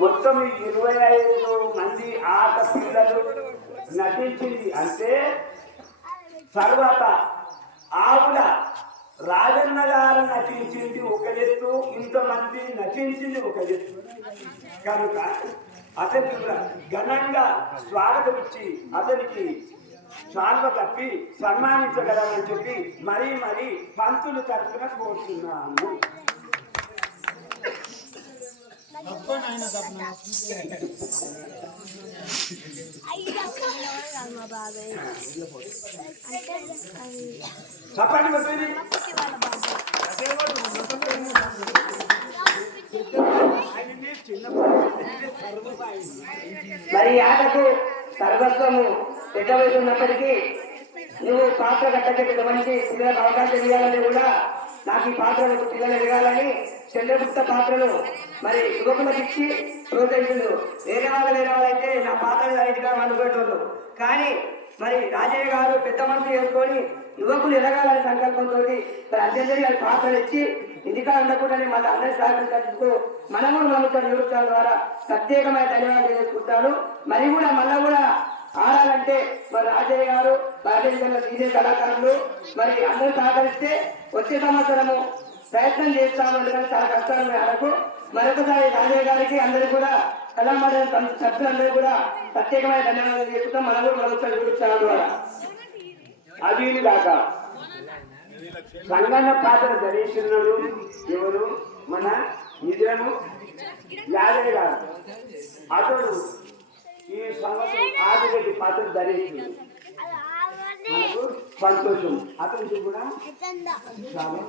మొత్తం 25 మంది ఆట పిల్లలు నటించింది. అంటే తర్వాత ఆవుల రాజన్న గారు నటించింది ఒక ఎత్తు, ఇంతమంది నటించింది ఒక ఎత్తు. కనుక అతనికి ఘనంగా స్వాగతం ఇచ్చి అతనికి శాల్వ కప్పి సన్మానించగలమని చెప్పి మరీ పంతులు తరఫున కోరుతున్నాను. చెప్పండి. మరి ఆటకు సర్వస్వము పెద్ద వయసు ఉన్నప్పటికీ నువ్వు పాత్ర కట్టగట్టిన మనిషి పిల్లలకు అవకాశం ఇవ్వాలని కూడా నాకు ఈ పాత్రలకు పిల్లలు ఎదగాలని చంద్రగుప్త పాత్రను మరి యువకులకు ఇచ్చి ప్రోత్సహించు. వేరే వాళ్ళైతే నా పాత్ర రైతుగా అనుకునేటోళ్ళు. కానీ మరి రాజయ్య గారు పెద్ద మనసు చేసుకొని యువకులు ఎదగాలని సంకల్పంతో మరి అత్యంతరి గారి పాత్రలు ఇచ్చి ఇంటికా ఉండకుండానే మళ్ళీ అందరి సహకరించేందుకు మనము నమ్ముతున్న యువకుల ద్వారా ప్రత్యేకమైన ధన్యవాదాలు చేసుకుంటాను. మరి కూడా మళ్ళా కూడా ఆడాలంటే మరి రాజయ్య గారు భారతదేశంలో సీనియర్ కళాకారులు మరి అందరూ సహకరిస్తే వచ్చే సంవత్సరము ప్రయత్నం చేస్తాము. ఎందుకంటే చాలా కష్టాలు ఆడకు. మరొకసారి రాజయ్య గారికి అందరూ కూడా కళామండలి సభ్యులందరూ కూడా ప్రత్యేకమైన ధన్యవాదాలు చేసుకుంటాం. మనం కూడా మరొకసారి చూపించాలి ద్వారా అది కాక సంగన్న పాత్ర ధరిస్తున్నాడు ఎవరు? మన నిజము యాదయ్య గారు. అతడు ఈ సంవత్సరం ఆదిగడ్డి పాత్ర ధరిస్తున్నాడు. మనకు సంతోషం. అతనికి కూడా చాలా